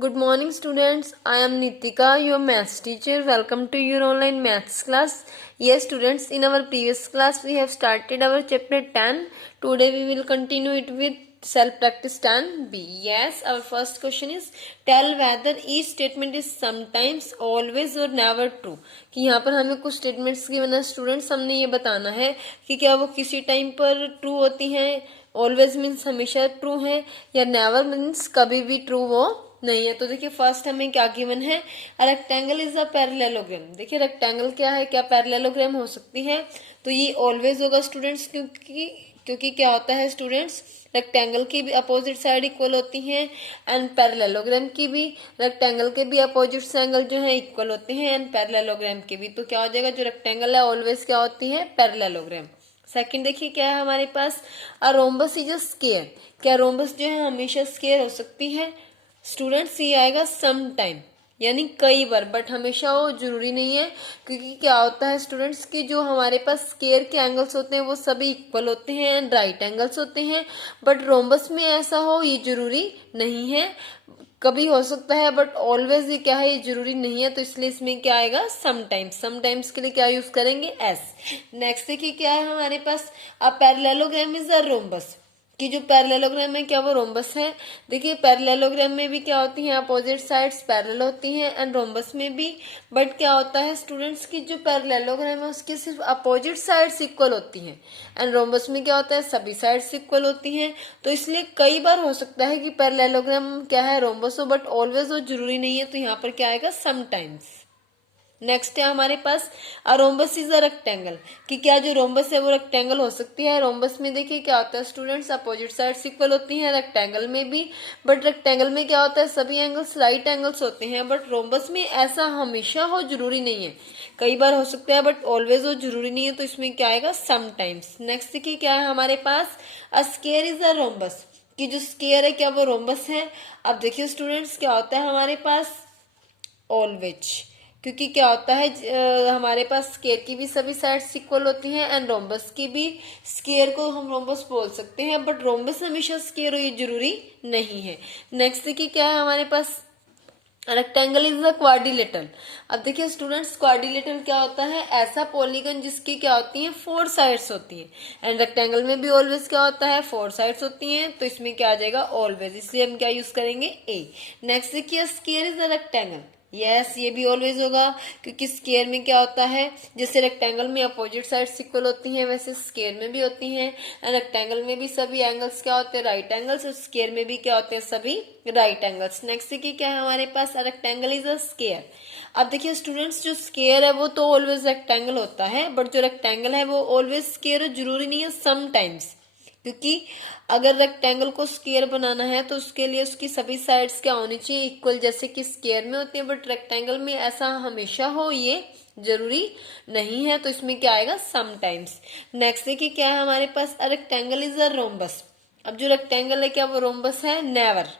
Good morning, students. I am Nitika, your maths teacher. Welcome to your online maths class. Yes, students, in our previous class, we have started our chapter 10. Today, we will continue it with self-practice 10B. Yes, our first question is, tell whether each statement is sometimes, always or never true. कि यहाँ पर हमें कुछ statements given है students, हमने ये बताना है कि क्या वो किसी टाइम पर ट्रू होती हैं, ऑलवेज मीन्स हमेशा ट्रू है, या नेवर मीन्स कभी भी ट्रू वो नहीं है। तो देखिए फर्स्ट हमें क्या गिवन है, रेक्टेंगल इज अ पैरेललोग्राम। देखिए रेक्टेंगल क्या है, क्या पैरेललोग्राम हो सकती है, तो ये ऑलवेज होगा स्टूडेंट्स, क्योंकि क्या होता है स्टूडेंट्स, रेक्टेंगल की भी अपोजिट साइड इक्वल होती हैं एंड पैरेललोग्राम की भी, रेक्टेंगल के भी अपोजिट एंगल जो है इक्वल होते हैं एंड पैरेललोग्राम के भी। तो क्या हो जाएगा, जो रेक्टेंगल है ऑलवेज क्या होती है, पैरेललोग्राम। सेकंड देखिए क्या है हमारे पास, a rhombus is a square. क्या रोम्बस जो है हमेशा स्क्वायर हो सकती है स्टूडेंट्स, ये आएगा सम टाइम यानी कई बार, बट हमेशा वो जरूरी नहीं है, क्योंकि क्या होता है स्टूडेंट्स कि जो हमारे पास स्क्वायर के एंगल्स होते हैं वो सभी इक्वल होते हैं एंड राइट एंगल्स होते हैं, बट रोम्बस में ऐसा हो ये जरूरी नहीं है, कभी हो सकता है बट ऑलवेज ये क्या है, ये जरूरी नहीं है। तो इसलिए इसमें क्या आएगा, समटाइम्स। समटाइम्स के लिए क्या यूज करेंगे, एस। नेक्स्ट देखिए क्या है हमारे पास, a parallelogram is a rhombus. कि जो पैरेललोग्राम है क्या वो रोम्बस है। देखिए पैरेललोग्राम में भी क्या होती है, अपोजिट साइड्स पैरेलल होती हैं एंड रोम्बस में भी, बट क्या होता है स्टूडेंट्स की जो पैरेललोग्राम है उसकी सिर्फ अपोजिट साइड्स इक्वल होती हैं एंड रोम्बस में क्या होता है, सभी साइड्स इक्वल होती हैं। तो इसलिए कई बार हो सकता है कि पैरेललोग्राम क्या है, रोम्बस हो, बट ऑलवेज वो जरूरी नहीं है। तो यहाँ पर क्या आएगा, समटाइम्स। नेक्स्ट है हमारे पास, a rhombus is a rectangle. कि क्या जो रोम्बस है वो रेक्टेंगल हो सकती है। रोम्बस में देखिए क्या होता है स्टूडेंट्स, अपोजिट साइड्स इक्वल होती हैं, रेक्टेंगल में भी, बट रेक्टेंगल में क्या होता है, सभी एंगल्स राइट एंगल्स होते हैं, बट रोम्बस में ऐसा हमेशा हो जरूरी नहीं है, कई बार हो सकता है बट ऑलवेज हो जरूरी नहीं है। तो इसमें क्या आएगा, समटाइम्स। नेक्स्ट देखिए क्या है हमारे पास, a square is a rhombus. कि जो स्क्वायर है क्या वो रोम्बस है। अब देखिए स्टूडेंट्स क्या होता है हमारे पास, ऑलवेज, क्योंकि क्या होता है हमारे पास स्क्वायर की भी सभी साइड्स इक्वल होती हैं एंड रोम्बस की भी। स्क्वायर को हम रोम्बस बोल सकते हैं, बट रोम्बस हमेशा स्क्वायर हो ये जरूरी नहीं है। नेक्स्ट देखिए क्या है हमारे पास, रेक्टेंगल इज अ क्वाड्रिलेटरल। अब देखिए स्टूडेंट्स, क्वाड्रिलेटरल क्या होता है, ऐसा पॉलीगन जिसकी क्या होती है, 4 साइड्स होती हैं एंड रेक्टेंगल में भी ऑलवेज क्या होता है, 4 साइड्स होती हैं। तो इसमें क्या आ जाएगा, ऑलवेज, इसलिए हम क्या यूज करेंगे, ए। नेक्स्ट देखिए, square is a rectangle. Yes ये भी ऑलवेज होगा, क्योंकि स्क्वायर में क्या होता है, जैसे रेक्टेंगल में अपोजिट साइड्स इक्वल होती हैं वैसे स्क्वायर में भी होती हैं एंड रेक्टेंगल में भी सभी एंगल्स क्या होते हैं, राइट एंगल्स, और स्क्वायर में भी क्या होते हैं, सभी राइट एंगल्स। नेक्स्ट देखिए क्या है हमारे पास, रेक्टेंगल इज अ स्क्वायर। अब देखिए स्टूडेंट्स, जो स्क्वायर है वो तो ऑलवेज रेक्टेंगल होता है, बट जो रेक्टेंगल है वो ऑलवेज स्क्वायर जरूरी नहीं है, समटाइम्स। क्योंकि अगर रेक्टेंगल को स्क्वायर बनाना है तो उसके लिए उसकी सभी साइड्स क्या होनी चाहिए, इक्वल, जैसे कि स्क्वायर में होती है, बट रेक्टेंगल में ऐसा हमेशा हो ये जरूरी नहीं है। तो इसमें क्या आएगा, समटाइम्स। नेक्स्ट देखिए क्या है हमारे पास, रेक्टेंगल इज अ रोम्बस। अब जो रेक्टेंगल है क्या वो रोम्बस है, नेवर।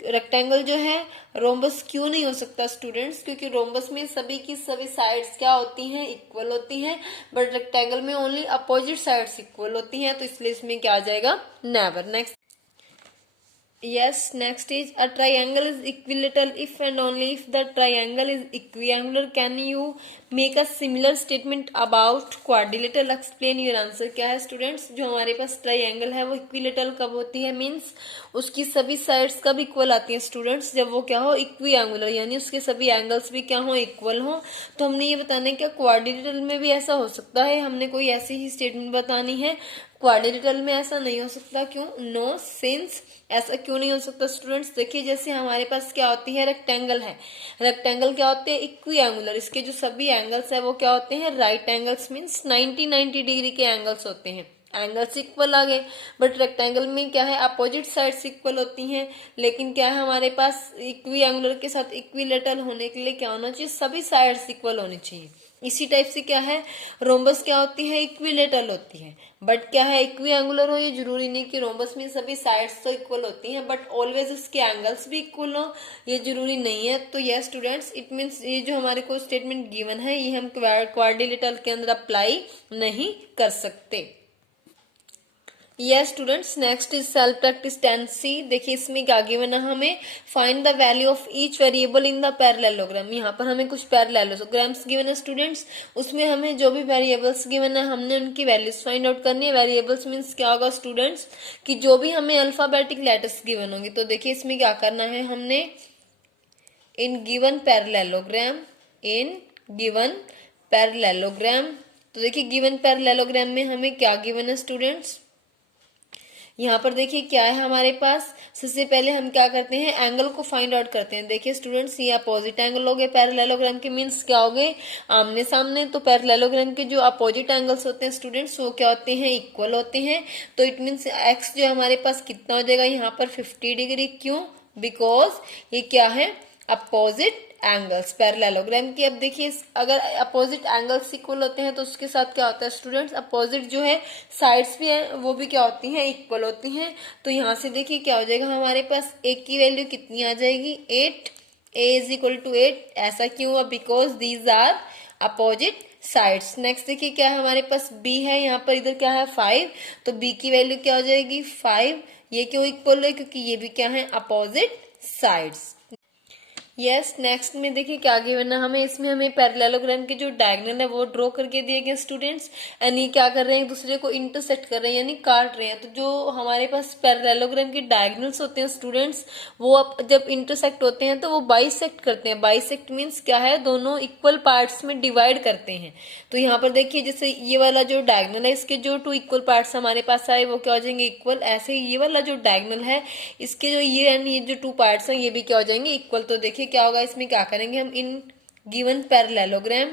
रेक्टेंगल जो है रोम्बस क्यों नहीं हो सकता स्टूडेंट्स, क्योंकि रोम्बस में सभी की सभी साइड्स क्या होती हैं, इक्वल होती हैं, बट रेक्टेंगल में ओनली अपोजिट साइड्स इक्वल होती हैं। तो इसलिए इसमें क्या आ जाएगा, never. Next, yes, next is, a triangle is equilateral if and only if the triangle is equiangular. Can you make a similar statement about quadrilateral? Explain your answer। क्या है students, जो हमारे पास ट्राइंगल है वो इक्विलेटरल कब होती है, means उसकी सभी साइड्स कब इक्वल आती हैं स्टूडेंट्स, जब वो क्या हो, इक्विएंगुलर, यानी उसके सभी एंगल्स भी क्या हो, इक्वल हो। तो हमने ये बताना है क्या क्वाड्रिलेटरल में भी ऐसा हो सकता है, हमने कोई ऐसी ही स्टेटमेंट बतानी है। क्वाड्रिलेटरल में ऐसा नहीं हो सकता, क्यों, नो सेंस। ऐसा क्यों नहीं हो सकता स्टूडेंट्स, देखिए जैसे हमारे पास क्या होती है, रेक्टेंगल है, रेक्टेंगल क्या होते हैं, इक्विएंगुलर, इसके जो सभी एंगल्स है वो क्या होते हैं, राइट एंगल्स, मीन्स 90 डिग्री के एंगल्स होते हैं, एंगल्स इक्वल आ गए। बट रेक्टेंगल में क्या है, अपोजिट साइड्स इक्वल होती हैं, लेकिन क्या है हमारे पास इक्विएंगुलर के साथ इक्विलेटरल होने के लिए क्या होना चाहिए, सभी साइड्स इक्वल होनी चाहिए। इसी टाइप से क्या है, रोम्बस क्या होती है, इक्विलेटरल होती है, बट क्या है, इक्विएंगुलर हो, ये जरूरी नहीं कि रोम्बस में सभी साइड्स तो इक्वल होती हैं, बट ऑलवेज उसके एंगल्स भी इक्वल हो, ये जरूरी नहीं है। तो यस स्टूडेंट्स, इट मीन्स ये जो हमारे को स्टेटमेंट गिवन है ये हम क्वाड्रिलेटरल के अंदर अप्लाई नहीं कर सकते। Yes students, next is self practice 10C। देखिए इसमें क्या गिवन है हमें, find the value of each variable in the parallelogram. यहाँ पर हमें कुछ पैरेललोग्राम्स गिवन है स्टूडेंट्स, उसमें हमें जो भी वेरिएबल्स गिवन है हमने उनकी वैल्यूज फाइंड आउट करनी है। वेरिएबल्स मीन्स क्या होगा स्टूडेंट्स, कि जो भी हमें अल्फाबेटिक लेटर्स गिवन होंगे। तो देखिए इसमें क्या करना है हमने, in given parallelogram, in given parallelogram. तो देखिए गिवन पैरेललोग्राम में हमें क्या गिवन है स्टूडेंट्स, यहाँ पर देखिए क्या है हमारे पास। सबसे पहले हम क्या करते हैं, एंगल को फाइंड आउट करते हैं। देखिए स्टूडेंट्स, ये अपोजिट एंगल हो गए पैरेललोग्राम के, मीन्स क्या हो गए, आमने सामने। तो पैरेललोग्राम के जो अपोजिट एंगल्स होते हैं स्टूडेंट्स, वो क्या होते हैं, इक्वल होते हैं। तो इट मीन्स एक्स जो हमारे पास कितना हो जाएगा यहाँ पर 50 डिग्री। क्यों, बिकॉज ये क्या है, अपोजिट एंगल्स पैरेललोग्राम की। अब देखिए अगर अपोजिट एंगल्स इक्वल होते हैं तो उसके साथ क्या होता है स्टूडेंट्स, अपोजिट जो है साइड्स भी है वो भी क्या होती हैं, इक्वल होती हैं। तो यहाँ से देखिए क्या हो जाएगा हमारे पास, ए की वैल्यू कितनी आ जाएगी, 8, ए इज इक्वल टू 8। ऐसा क्यों हुआ, because these are opposite sides. Next देखिए क्या है हमारे पास, बी है यहाँ पर, इधर क्या है 5, तो बी की वैल्यू क्या हो जाएगी 5। ये क्यों इक्वल है, क्योंकि ये भी क्या है, अपोजिट साइड्स। यस नेक्स्ट में देखिए क्या गिवन है हमें, इसमें हमें पैरेललोग्राम के जो डायगोनल है वो ड्रॉ करके दिए गए स्टूडेंट्स। यानी क्या कर रहे हैं, एक दूसरे को इंटरसेक्ट कर रहे हैं, यानी काट रहे हैं। तो जो हमारे पास पैरेललोग्राम के डायगोनल्स होते हैं स्टूडेंट्स, वो अब जब इंटरसेक्ट होते हैं तो वो बाइसेक्ट करते हैं। बाइसेक्ट मीन्स क्या है, दोनों इक्वल पार्ट्स में डिवाइड करते हैं। तो यहाँ पर देखिए जैसे ये वाला जो डायगोनल है, इसके जो 2 इक्वल पार्ट्स हमारे पास आए वो क्या हो जाएंगे, इक्वल। ऐसे ही ये वाला जो डायगोनल है, इसके जो ये यानी ये जो 2 पार्ट्स हैं ये भी क्या हो जाएंगे, इक्वल। तो देखिए क्या होगा, इसमें क्या करेंगे हम, in given parallelogram,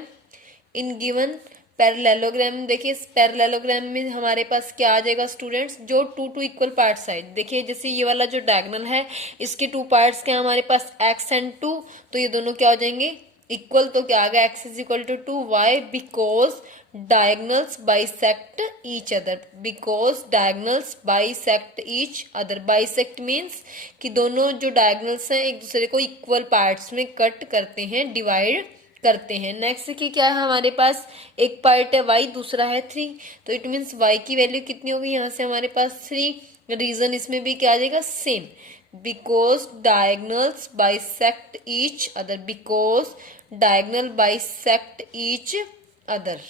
in given parallelogram. देखिए इस पैरेललोग्राम में हमारे पास क्या आ जाएगा स्टूडेंट्स, जो 2 इक्वल पार्ट्स है। देखिए जैसे ये वाला जो डायगोनल है, इसके 2 पार्ट्स क्या हमारे पास, x एंड 2। तो ये दोनों क्या हो जाएंगे, इक्वल। तो क्या आ गया, x is equal to 2। Why, because diagonals bisect each other, because diagonals bisect each other। bisect means कि दोनों जो diagonals हैं एक दूसरे को इक्वल पार्ट्स में कट करते हैं, डिवाइड करते हैं। नेक्स्ट की क्या है हमारे पास, एक पार्ट है y, दूसरा है 3। तो इट मीन्स y की वैल्यू कितनी होगी, यहाँ से हमारे पास 3। रीजन इसमें भी क्या आ जाएगा, same, because diagonals bisect each other, because diagonal bisect each other।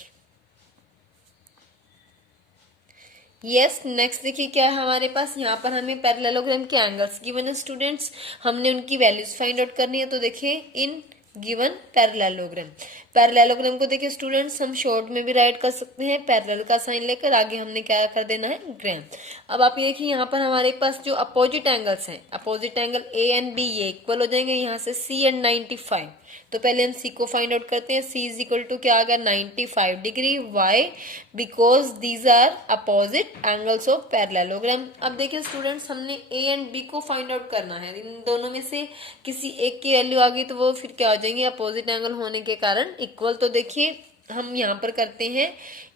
Yes next देखिए क्या है हमारे पास, यहाँ पर हमें पैरेललोग्राम के एंगल्स गिवन है स्टूडेंट्स, हमने उनकी वैल्यूज फाइंड आउट करनी है। तो देखिए इन गिवन पैरेललोग्राम, पैरेललोग्राम को देखिए स्टूडेंट्स हम शॉर्ट में भी राइट कर सकते हैं, पैरेलल का साइन लेकर आगे हमने क्या कर देना है, ग्राम। अब आप ये देखिए यहाँ पर हमारे पास जो अपोजिट एंगल्स हैं, opposite angle A and B ये इक्वल हो जाएंगे, यहाँ से सी एंड 95। तो पहले हम सी को फाइंड आउट करते हैं, सी इज इक्वल टू क्या आ गया, 95 degree. Why, because these are opposite angles of parallelogram. अब देखिए स्टूडेंट्स, हमने ए एंड बी को फाइंड आउट करना है, इन दोनों में से किसी एक की वैल्यू आ गई तो वो फिर क्या हो जाएंगे, अपोजिट एंगल होने के कारण इक्वल। तो देखिए हम यहाँ पर करते हैं,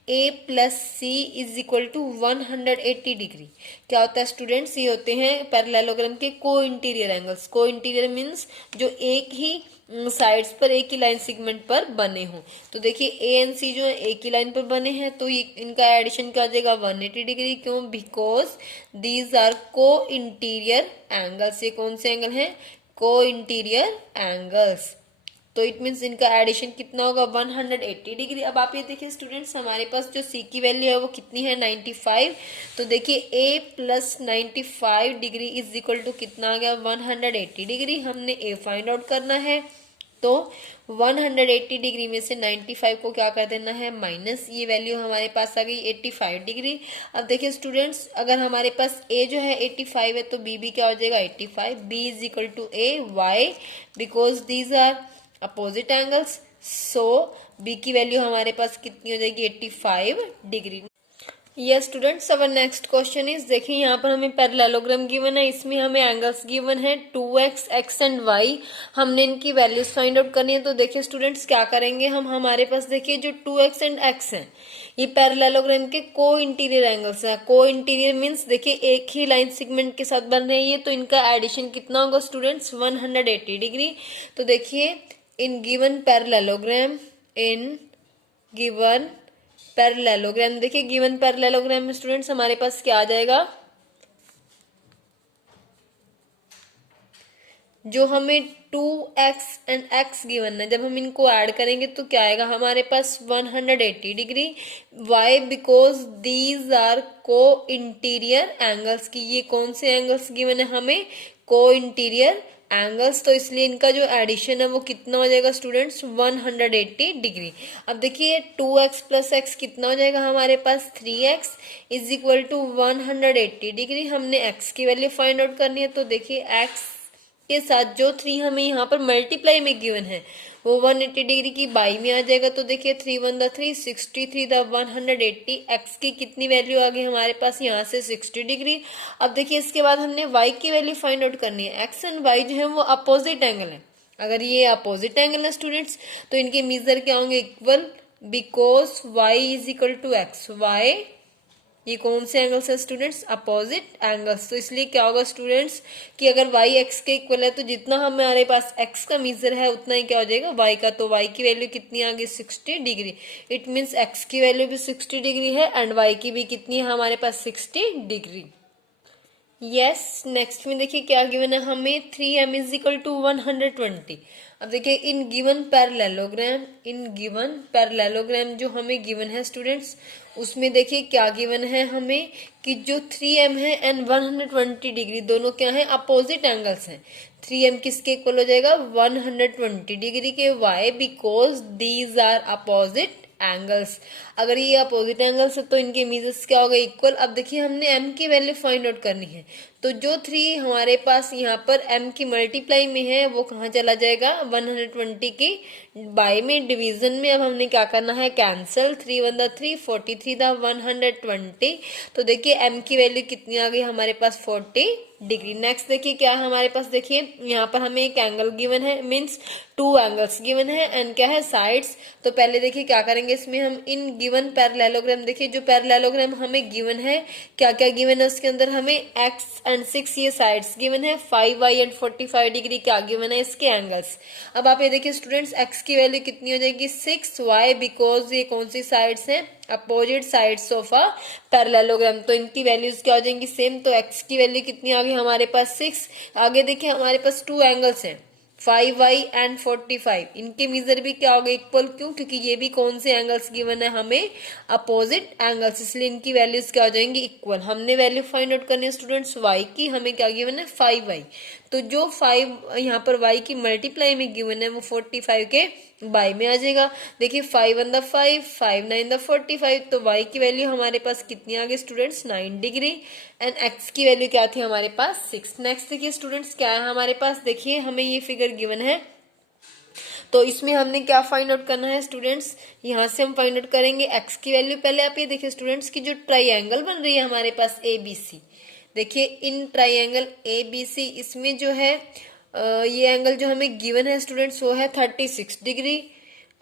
a plus C is equal to 180 degree. क्या होता है स्टूडेंट्स, ये होते हैं पैरेललोग्राम के को इंटीरियर एंगल्स। को इंटीरियर मीन्स जो एक ही साइड्स पर एक ही लाइन सेगमेंट पर बने हों। तो देखिए ए एंड सी जो है एक ही लाइन पर बने हैं, तो ये इनका एडिशन क्या आ जाएगा, 180 डिग्री। क्यों, because these are co interior angles. ये कौन से एंगल हैं, को इंटीरियर एंगल्स। तो इट मीन्स इनका एडिशन कितना होगा, 180 डिग्री। अब आप ये देखिए स्टूडेंट्स, हमारे पास जो सी की वैल्यू है वो कितनी है, 95। तो देखिए a plus 95 degree is equal to कितना आ गया, 180 डिग्री। हमने a फाइंड आउट करना है, तो 180 डिग्री में से 95 को क्या कर देना है, माइनस। ये वैल्यू हमारे पास आ गई 85 डिग्री। अब देखिए स्टूडेंट्स, अगर हमारे पास a जो है 85 है तो b भी क्या हो जाएगा, 85। b is equal to a। Why, because these are opposite angles. So b की वैल्यू हमारे पास कितनी हो जाएगी, 85 degree. Yes students, our next question is, देखिए यहाँ पर हमें पैरेललोग्राम गिवन है, इसमें हमें एंगल्स गिवन है 2x, x एंड y। हमने इनकी वैल्यूज फाइंड आउट करनी है। तो देखिए स्टूडेंट्स क्या करेंगे हम, हमारे पास देखिए जो 2x एंड x हैं ये पैरेललोग्राम के को इंटीरियर एंगल्स हैं। को इंटीरियर मीन्स देखिए एक ही लाइन सेगमेंट के साथ बन रही है, तो इनका एडिशन कितना होगा स्टूडेंट्स, 180 डिग्री। तो देखिए in given parallelogram, in given parallelogram. देखिए गिवन पैरेललोग्राम में स्टूडेंट्स हमारे पास क्या आ जाएगा, जो हमें 2x एंड x गिवन है, जब हम इनको ऐड करेंगे तो क्या आएगा हमारे पास 180 degree. Why because these are co interior angles की, ये कौन से एंगल्स गिवन है हमें, को इंटीरियर एंगल्स, तो इसलिए इनका जो एडिशन है वो कितना हो जाएगा स्टूडेंट्स 180 डिग्री। अब देखिए 2x प्लस x कितना हो जाएगा हमारे पास 3x is equal to 180 degree. हमने x की वैल्यू फाइंड आउट करनी है, तो देखिए x के साथ जो 3 हमें यहाँ पर मल्टीप्लाई में गिवन है वो 180 डिग्री की बाई में आ जाएगा। तो देखिए 3 1 द 3 63 द 180, x की कितनी वैल्यू आ गई हमारे पास यहाँ से 60 डिग्री। अब देखिए इसके बाद हमने y की वैल्यू फाइंड आउट करनी है। x एंड y जो है वो अपोजिट एंगल है, अगर ये अपोजिट एंगल है स्टूडेंट्स तो इनके मेजर क्या होंगे, equal, because y is equal to x. y ये कौन से एंगल्स है स्टूडेंट्स, अपोजिट एंगल्स, तो इसलिए क्या होगा स्टूडेंट्स कि अगर y x के इक्वल है तो जितना हमारे पास x का मेजर है उतना ही क्या हो जाएगा y का, तो y की वैल्यू कितनी आ गई 60 डिग्री। इट मीन्स x की वैल्यू भी 60 डिग्री है एंड y की भी कितनी है हमारे पास 60 डिग्री। यस नेक्स्ट में देखिए क्या गिवन है हमें 3m इज इक्वल टू 120। अब देखिए इन गिवन पैरेललोग्राम जो हमें गिवन है स्टूडेंट्स उसमें देखिए क्या गिवन है हमें कि जो 3m है एंड 120 डिग्री दोनों क्या है, अपोजिट एंगल्स हैं। 3m किसके इक्वल हो जाएगा 120 डिग्री के, why because these are opposite angles. अगर ये अपोजिट एंगल्स है तो इनके मेजर्स क्या हो गए, इक्वल। अब देखिए हमने m की वैल्यू फाइंड आउट करनी है, तो जो 3 हमारे पास यहाँ पर m की मल्टीप्लाई में है वो कहाँ चला जाएगा 120 की बाई में, डिवीजन में। अब हमने क्या करना है, कैंसिल, 3 1 द 3 43 द 120। तो देखिए m की वैल्यू कितनी आ गई हमारे पास 40 डिग्री। नेक्स्ट देखिए क्या है हमारे पास, देखिए यहाँ पर हमें एक एंगल गिवन है, मीन्स 2 एंगल्स गिवन है एंड क्या है साइड्स। तो पहले देखिए क्या करेंगे इसमें हम इन गिवन पैरेललोग्राम, देखिए जो पैरेललोग्राम हमें गिवन है क्या क्या गिवन है उसके अंदर हमें x एंड 6 ये साइड्स गिवन है, 5y एंड 45 डिग्री क्या गिवन है इसके एंगल्स। अब आप ये देखिए स्टूडेंट्स x की वैल्यू कितनी हो जाएगी 6y, बिकॉज ये कौन सी साइड्स हैं, opposite sides of a parallelogram, तो इनकी वैल्यूज क्या हो जाएंगी सेम। तो x की वैल्यू कितनी आ गई हमारे पास 6। आगे देखिए हमारे पास 2 एंगल्स हैं 5y एंड 45, इनके मेजर भी क्या हो गए इक्वल, क्यों, क्योंकि ये भी कौन से एंगल्स गिवन है हमें, अपोजिट एंगल्स, इसलिए इनकी वैल्यूज क्या हो जाएंगी इक्वल। हमने वैल्यू फाइंड आउट करनी है स्टूडेंट्स y की, हमें क्या गिवन है 5y, तो जो 5 यहाँ पर y की मल्टीप्लाई में गिवन है वो 45 के बाई में आ जाएगा। देखिए 5 1 द 5 5 9 द 45, तो y की वैल्यू हमारे पास कितनी आ गई स्टूडेंट्स 9 डिग्री एंड x की वैल्यू क्या थी हमारे पास 6। नेक्स्ट देखिए स्टूडेंट्स क्या है हमारे पास, देखिए हमें ये फिगर गिवन है तो इसमें हमने क्या फाइंड आउट करना है स्टूडेंट्स, यहाँ से हम फाइंड आउट करेंगे x की वैल्यू। पहले आप ये देखिए स्टूडेंट्स की जो ट्राइंगल बन रही है हमारे पास ABC, देखिए इन ट्राइंगल ABC इसमें जो है ये एंगल जो हमें गिवन है स्टूडेंट्स वो है 36 डिग्री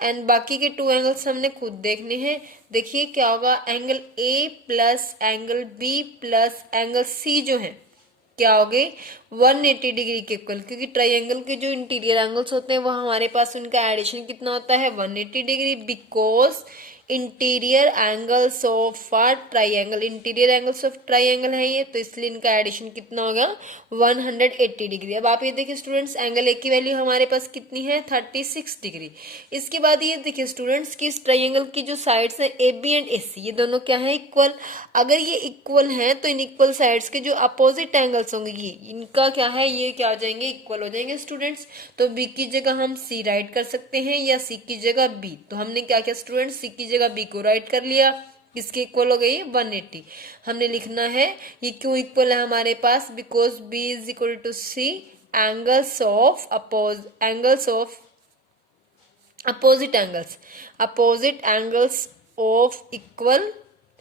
एंड बाकी के 2 एंगल्स हमने खुद देखने हैं। देखिए क्या होगा, angle A plus angle B plus angle C जो है क्या हो गए 180 डिग्री के इक्वल, क्योंकि ट्राइंगल के जो इंटीरियर एंगल्स होते हैं वो हमारे पास उनका एडिशन कितना होता है 180 degree, because interior angles of triangle, interior angles of triangle है ये, तो इसलिए इनका एडिशन कितना होगा 180 डिग्री। अब आप ये देखिए स्टूडेंट्स एंगल ए की वैल्यू हमारे पास कितनी है 36 डिग्री। इसके बाद ये देखिए स्टूडेंट्स की इस ट्राइंगल की जो साइड्स हैं AB एंड AC ये दोनों क्या है इक्वल। अगर ये इक्वल हैं तो इन इक्वल साइड्स के जो अपोजिट एंगल्स होंगे ये इनका क्या है, ये क्या हो जाएंगे इक्वल हो जाएंगे स्टूडेंट्स। तो B की जगह हम C राइट कर सकते हैं या C की जगह B, तो हमने क्या किया स्टूडेंट्स C की जगह B को राइट कर लिया, किसके इक्वल हो गई 180। हमने लिखना है ये क्यों इक्वल है हमारे पास, because B is equal to C angles of opposite angles of equal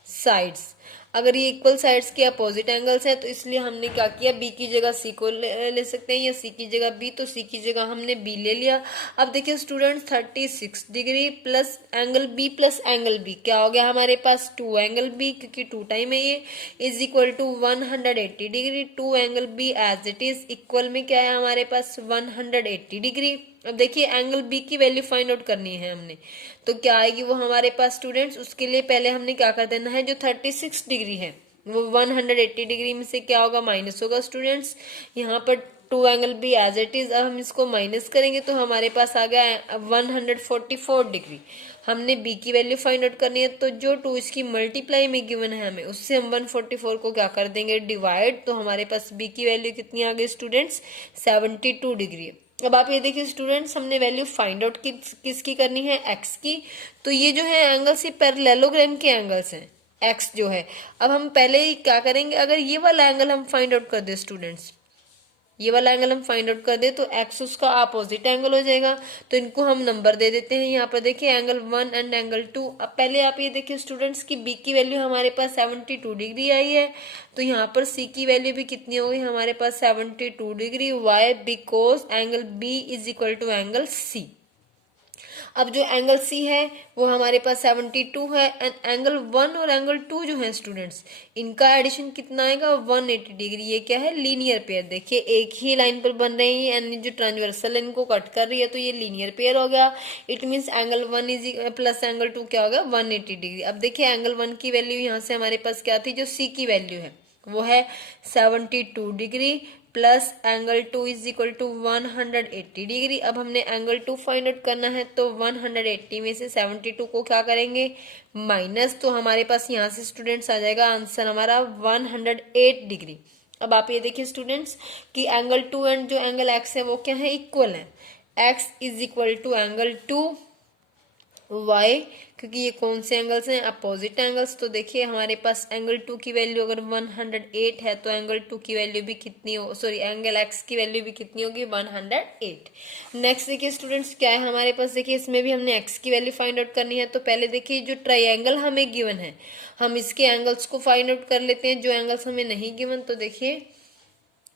sides. अगर ये इक्वल साइड्स के अपोजिट एंगल्स है तो इसलिए हमने क्या किया B की जगह C को ले सकते हैं या C की जगह B, तो C की जगह हमने B ले लिया। अब देखिए students 36 degree plus angle B plus angle B क्या हो गया हमारे पास 2 एंगल B, क्योंकि 2 टाइम है ये, is equal to 180 degree. 2 angle B as it is equal में क्या है हमारे पास 180 डिग्री। अब देखिए एंगल बी की वैल्यू फाइंड आउट करनी है हमने, तो क्या आएगी वो हमारे पास स्टूडेंट्स, उसके लिए पहले हमने क्या कर देना है, जो 36 डिग्री है वो 180 डिग्री में से क्या होगा, माइनस होगा स्टूडेंट्स। यहाँ पर two angle B as it is, अब हम इसको माइनस करेंगे तो हमारे पास आ गया 144 डिग्री। हमने बी की वैल्यू फाइंड आउट करनी है, तो जो टू इसकी मल्टीप्लाई में गिवन है हमें, उससे हम 144 को क्या कर देंगे, डिवाइड, तो हमारे पास बी की वैल्यू कितनी आ गई स्टूडेंट्स, 72 डिग्री। अब आप ये देखिए स्टूडेंट्स, हमने वैल्यू फाइंड आउट किसकी करनी है, एक्स की। तो ये जो है एंगल्स, ये पैरेललोग्राम के एंगल्स हैं, एक्स जो है। अब हम पहले ही क्या करेंगे, अगर ये वाला एंगल हम फाइंड आउट कर दे स्टूडेंट्स, ये वाला एंगल हम फाइंड आउट कर दे, तो एक्स उसका अपोजिट एंगल हो जाएगा। तो इनको हम नंबर दे देते हैं। यहाँ पर देखिए एंगल 1 एंड एंगल 2। अब पहले आप ये देखिए स्टूडेंट्स की बी की वैल्यू हमारे पास 72 डिग्री आई है, तो यहाँ पर सी की वैल्यू भी कितनी होगी हमारे पास, 72 degree. Why, because angle B is equal to angle C. अब जो एंगल सी है वो हमारे पास 72 है, एंड एंगल 1 और एंगल 2 जो है स्टूडेंट्स, इनका एडिशन कितना आएगा, 180 डिग्री। ये क्या है, लीनियर पेयर। देखिए एक ही लाइन पर बन रही है, एंड जो ट्रांसवर्सल इनको कट कर रही है, तो ये लीनियर पेयर हो गया। It means angle 1 is plus angle 2 क्या हो गया, 180 डिग्री। अब देखिए एंगल 1 की वैल्यू यहाँ से हमारे पास क्या थी, जो सी की वैल्यू है वो है 72 degree, plus angle 2 is equal to 180 degree. अब हमने एंगल 2 फाइंड आउट करना है, तो 180 में से 72 को क्या करेंगे, माइनस, तो हमारे पास यहाँ से स्टूडेंट्स आ जाएगा आंसर हमारा 108 डिग्री। अब आप ये देखिए स्टूडेंट्स कि एंगल 2 एंड जो एंगल एक्स है वो क्या है, इक्वल है। X is equal to angle 2, why, क्योंकि ये कौन से एंगल्स हैं, अपोजिट एंगल्स। तो देखिए हमारे पास एंगल 2 की वैल्यू अगर 108 है, तो एंगल 2 की वैल्यू भी कितनी हो, सॉरी एंगल एक्स की वैल्यू भी कितनी होगी, 108। नेक्स्ट देखिए स्टूडेंट्स क्या है हमारे पास, देखिए इसमें भी हमने एक्स की वैल्यू फाइंड आउट करनी है। तो पहले देखिए जो ट्राइंगल हमें गिवन है, हम इसके एंगल्स को फाइंड आउट कर लेते हैं। जो एंगल्स हमें नहीं गिवन, तो देखिए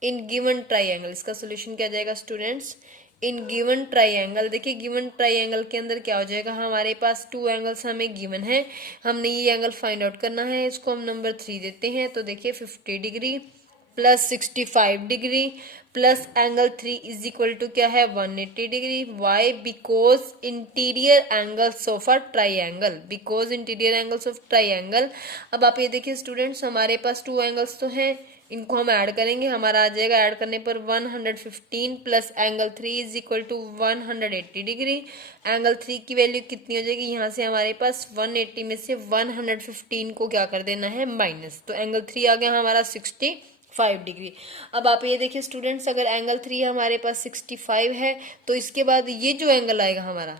इन गिवन ट्राइंगल, इसका सोल्यूशन क्या जाएगा स्टूडेंट्स, इन गिवन ट्राइंगल। देखिए गिवन ट्राइंगल के अंदर क्या हो जाएगा, हमारे पास टू एंगल्स हमें गिवन है, हमने ये एंगल फाइंड आउट करना है। इसको हम नंबर 3 देते हैं। तो देखिए 50 degree plus 65 degree plus angle 3 is equal to क्या है, 180 degree. Why, because interior angles of a triangle, because interior angles of triangle. अब आप ये देखिए स्टूडेंट्स, हमारे पास टू एंगल्स तो हैं, इनको हम ऐड करेंगे, हमारा आ जाएगा ऐड करने पर 115 plus angle 3 is equal to 180 degree. Angle 3 की वैल्यू कितनी हो जाएगी, यहाँ से हमारे पास 180 में से 115 को क्या कर देना है, माइनस। तो एंगल 3 आ गया हमारा 65 डिग्री। अब आप ये देखिए स्टूडेंट्स, अगर एंगल 3 हमारे पास 65 है, तो इसके बाद ये जो एंगल आएगा हमारा,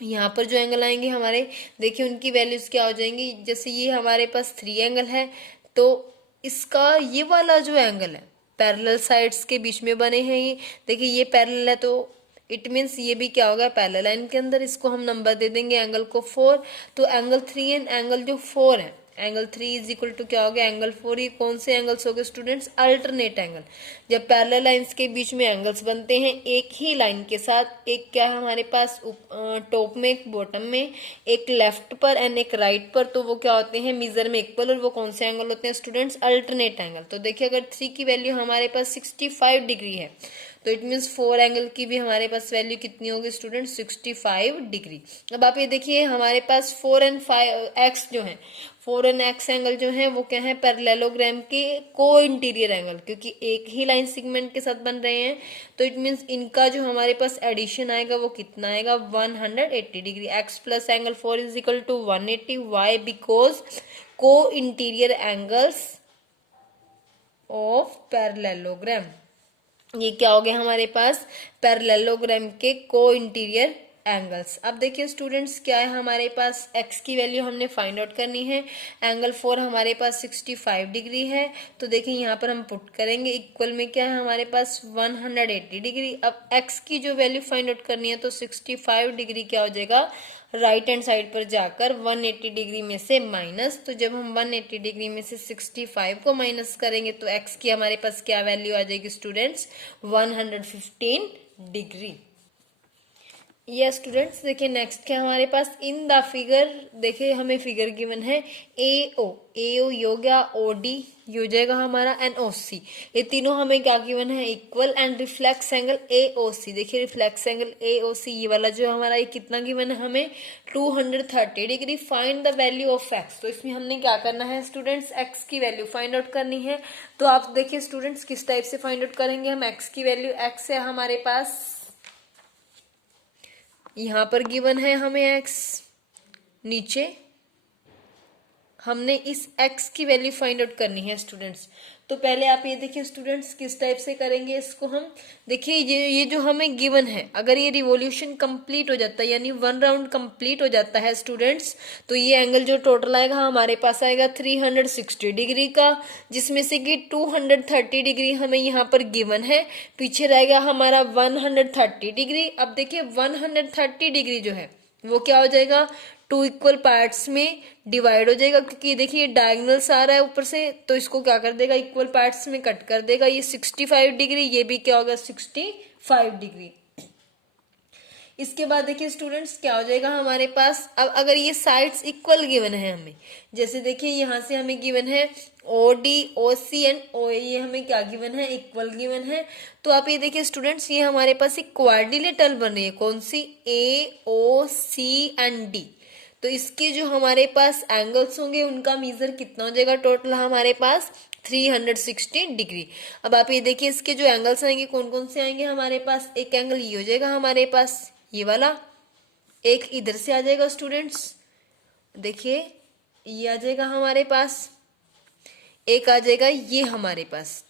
यहाँ पर जो एंगल आएंगे हमारे, देखिए उनकी वैल्यूज क्या हो जाएंगी। जैसे ये हमारे पास 3 एंगल है, तो इसका ये वाला जो एंगल है, पैरेलल साइड्स के बीच में बने हैं ये, देखिए ये पैरेलल है, तो इट मीन्स ये भी क्या होगा, पैरेलल लाइन के अंदर। इसको हम नंबर दे देंगे एंगल को 4। तो एंगल 3 एंड एंगल जो 4 है, एंगल 3 इज इक्वल टू क्या हो गया, एंगल 4। ये कौन से एंगल्स हो गए स्टूडेंट्स, अल्टरनेट एंगल। जब पैरेलल लाइंस के बीच में एंगल्स बनते हैं एक ही लाइन के साथ, एक क्या है हमारे पास टॉप में, एक बॉटम में, एक लेफ्ट पर एंड एक राइट पर, तो वो क्या होते हैं, मेजर में इक्वल। और वो कौन से एंगल होते हैं स्टूडेंट्स, अल्टरनेट एंगल। तो देखिए अगर 3 की वैल्यू हमारे पास 65 डिग्री है, तो इट मीन्स 4 एंगल की भी हमारे पास वैल्यू कितनी होगी स्टूडेंट, 65 डिग्री। अब आप ये देखिए हमारे पास 4 एंड 5 एक्स जो है, 4 एंड एक्स एंगल जो है वो क्या है, पैरेललोग्राम के को इंटीरियर एंगल, क्योंकि एक ही लाइन सेगमेंट के साथ बन रहे हैं। तो इट मीन्स इनका जो हमारे पास एडिशन आएगा वो कितना आएगा, 180 degree. X plus angle 4 is equal to 180। Why, because co interior angles of parallelogram, ये क्या हो गया हमारे पास, पैरेललोग्राम के को इंटीरियर एंगल्स। अब देखिए स्टूडेंट्स क्या है हमारे पास, x की वैल्यू हमने फाइंड आउट करनी है। एंगल 4 हमारे पास 65 डिग्री है, तो देखिए यहाँ पर हम पुट करेंगे, इक्वल में क्या है हमारे पास 180 डिग्री। अब x की जो वैल्यू फाइंड आउट करनी है, तो 65 डिग्री क्या हो जाएगा, राइट हैंड साइड पर जाकर 180 डिग्री में से माइनस। तो जब हम 180 डिग्री में से 65 को माइनस करेंगे, तो x की हमारे पास क्या वैल्यू आ जाएगी स्टूडेंट्स, 115 डिग्री। ये स्टूडेंट्स देखिए नेक्स्ट क्या हमारे पास इन द फिगर, देखिए हमें फिगर गिवन है एओ, एओ ये हो गया, ओडी ये हो जाएगा हमारा, एंड ओसी, ये तीनों हमें क्या गिवन है equal, and reflex angle AOC, देखिए रिफ्लेक्स एंगल एओसी ये वाला जो हमारा ये कितना गिवन है हमें 230 degree. Find the value of x, तो इसमें हमने क्या करना है स्टूडेंट्स एक्स की वैल्यू फाइंड आउट करनी है। तो आप देखिए स्टूडेंट्स किस टाइप से फाइंड आउट करेंगे हम एक्स की वैल्यू, एक्स है हमारे पास यहाँ पर गिवन है हमें x, नीचे हमने इस x की वैल्यू फाइंड आउट करनी है स्टूडेंट्स। तो पहले आप ये देखिए स्टूडेंट्स किस टाइप से करेंगे इसको हम, देखिए ये जो हमें गिवन है, अगर ये रिवॉल्यूशन कंप्लीट हो जाता है यानी 1 राउंड कंप्लीट हो जाता है स्टूडेंट्स, तो ये एंगल जो टोटल आएगा हमारे पास आएगा 360 डिग्री का, जिसमें से कि 230 डिग्री हमें यहाँ पर गिवन है, पीछे रहेगा हमारा 130 डिग्री। अब देखिए 130 डिग्री जो है वो क्या हो जाएगा, 2 इक्वल पार्ट्स में डिवाइड हो जाएगा, क्योंकि देखिए डायगोनल्स आ रहा है ऊपर से, तो इसको क्या कर देगा इक्वल पार्ट्स में कट कर देगा। ये 65 डिग्री, ये भी क्या होगा 65 डिग्री। इसके बाद देखिए स्टूडेंट्स क्या हो जाएगा हमारे पास, अब अगर ये साइड्स इक्वल गिवन है हमें, जैसे देखिए यहाँ से हमें गिवन है O D O C and ओ ए, ये हमें क्या गिवन है इक्वल गिवन है। तो आप ये देखिए स्टूडेंट्स ये हमारे पास एक क्वाड्रिलेटरल बन रही है, कौन सी, ए ओ सी एंड डी। तो इसके जो हमारे पास एंगल्स होंगे उनका मीजर कितना हो जाएगा टोटल हमारे पास 360 डिग्री। अब आप ये देखिए इसके जो एंगल्स आएंगे कौन कौन से आएंगे हमारे पास, एक एंगल ये हो जाएगा हमारे पास ये वाला, एक इधर से आ जाएगा स्टूडेंट्स, देखिए ये आ जाएगा हमारे पास, एक आ जाएगा ये हमारे पास।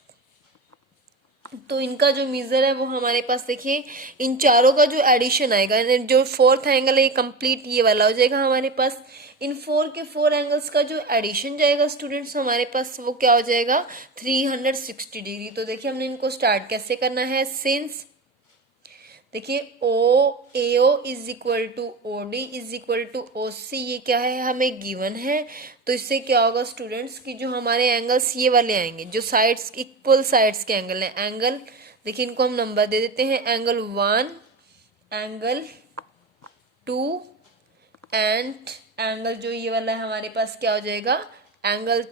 तो इनका जो मीजर है वो हमारे पास देखिए इन चारों का जो एडिशन आएगा, जो फोर्थ एंगल है ये कंप्लीट ये वाला हो जाएगा हमारे पास। इन 4 के 4 एंगल्स का जो एडिशन जाएगा स्टूडेंट्स हमारे पास वो क्या हो जाएगा 360 डिग्री। तो देखिए हमने इनको स्टार्ट कैसे करना है, सिंस देखिए O AO is equal to O D is equal to O C, ये क्या है हमें गिवन है। तो इससे क्या होगा स्टूडेंट्स कि जो हमारे एंगल्स ये वाले आएंगे, जो साइड्स इक्वल साइड्स के एंगल हैं, एंगल देखिए इनको हम नंबर दे देते हैं, एंगल 1, एंगल 2 एंड एंगल जो ये वाला है हमारे पास क्या हो जाएगा एंगल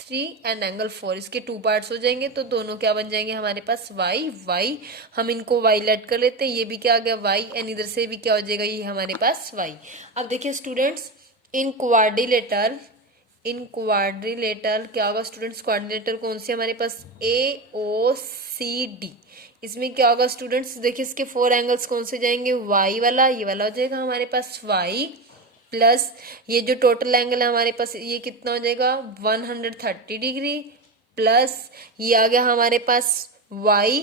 3 एंड एंगल 4, इसके 2 पार्ट्स हो जाएंगे, तो दोनों क्या बन जाएंगे हमारे पास वाई वाई, हम इनको वाई लेट कर लेते हैं, ये भी क्या आ गया वाई, एंड इधर से भी क्या हो जाएगा ये हमारे पास वाई। अब देखिए स्टूडेंट्स इन क्वाड्रिलेटरल क्या होगा स्टूडेंट्स, क्वाड्रिलेटरल कौन सी हमारे पास ए ओ सी डी, इसमें क्या होगा स्टूडेंट्स देखिए इसके 4 एंगल्स कौन से जाएंगे, वाई वाला, ये वाला हो जाएगा हमारे पास वाई, प्लस ये जो टोटल एंगल है हमारे पास ये कितना हो जाएगा 130 डिग्री, प्लस ये आ गया हमारे पास y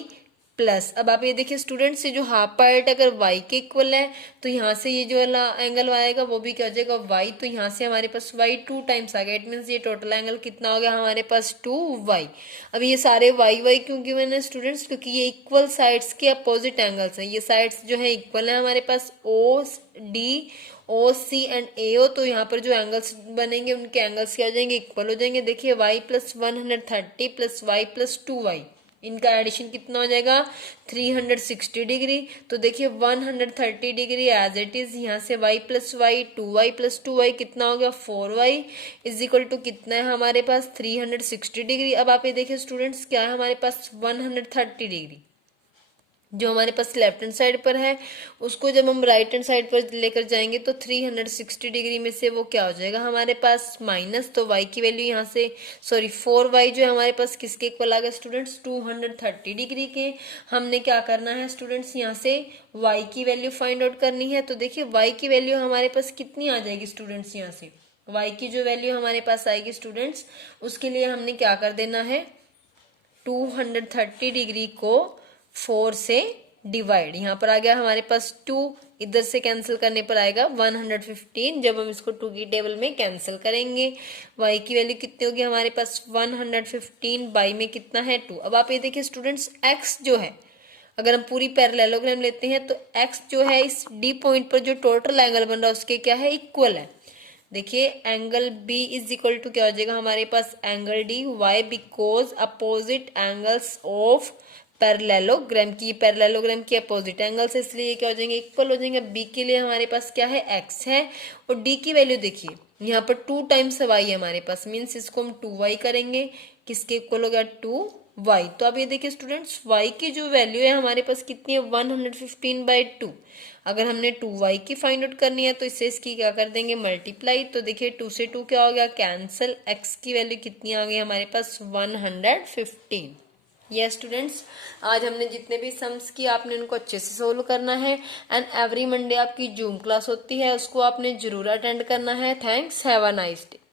प्लस। अब आप ये देखिए स्टूडेंट्स ये जो हाफ पार्ट अगर y के इक्वल है तो यहाँ से ये जो वाला एंगल आएगा वो भी क्या हो जाएगा y, तो यहाँ से हमारे पास y 2 टाइम्स आ गया, इट मीन्स ये टोटल एंगल कितना हो गया हमारे पास 2y। अब ये सारे y क्यों गिवन है स्टूडेंट्स, क्योंकि ये इक्वल साइड्स के अपोजिट एंगल्स हैं, ये साइड्स जो है इक्वल है हमारे पास O D O C and एओ, तो यहाँ पर जो एंगल्स बनेंगे उनके एंगल्स क्या हो जाएंगे इक्वल हो जाएंगे। देखिए y plus 130 plus y plus 2y, इनका एडिशन कितना हो जाएगा 360 डिग्री। तो देखिए 130 डिग्री एज इट इज, यहाँ से y plus Y 2y plus 2y कितना हो गया 4y इज इक्वल टू कितना है हमारे पास 360 डिग्री। अब आप ये देखिए स्टूडेंट्स क्या है हमारे पास 130 डिग्री जो हमारे पास लेफ्ट हैंड साइड पर है उसको जब हम राइट हैंड साइड पर लेकर जाएंगे तो 360 डिग्री में से वो क्या हो जाएगा हमारे पास माइनस, तो y की वैल्यू यहाँ से 4y जो है हमारे पास किसके इक्वल आ गया स्टूडेंट्स 230 डिग्री के। हमने क्या करना है स्टूडेंट्स यहाँ से y की वैल्यू फाइंड आउट करनी है। तो देखिए y की वैल्यू हमारे पास कितनी आ जाएगी स्टूडेंट्स, यहाँ से y की जो वैल्यू हमारे पास आएगी स्टूडेंट्स उसके लिए हमने क्या कर देना है 230 डिग्री को 4 से डिवाइड, यहाँ पर आ गया हमारे पास 2, इधर से कैंसिल करने पर आएगा 115, जब हम इसको 2 की टेबल में कैंसिल करेंगे y की वैल्यू कितनी होगी हमारे पास 115 बाई में कितना है 2। अब आप ये देखिए स्टूडेंट्स x जो है अगर हम पूरी पैरेललोग्राम लेते हैं तो x जो है इस d पॉइंट पर जो टोटल एंगल बन रहा है उसके क्या है इक्वल है। देखिए angle B is equal to क्या हो जाएगा हमारे पास angle D, why because opposite angles of parallelogram की, पैरेललोग्राम की अपोजिट एंगल से, इसलिए ये क्या हो जाएंगे, इक्वल हो जाएंगे। बी के लिए हमारे पास क्या है, एक्स है, और डी की वैल्यू देखिए यहाँ पर 2 टाइम्स वाई है हमारे पास, मीन्स इसको हम 2y करेंगे, किसके इक्वल हो गया, 2y। तो अब ये देखिए स्टूडेंट्स, y की जो वैल्यू है हमारे पास कितनी है, 115/2। अगर हमने 2y की फाइंड आउट करनी है तो इससे इसकी क्या कर देंगे, मल्टीप्लाई। तो देखिए 2 से 2 क्या हो गया, कैंसिल। x की वैल्यू कितनी आ गई हमारे पास, 115। यस स्टूडेंट्स, आज हमने जितने भी सम्स किए आपने उनको अच्छे से सोल्व करना है। एंड एवरी मंडे आपकी जूम क्लास होती है, उसको आपने जरूर अटेंड करना है। Thanks, have a nice day.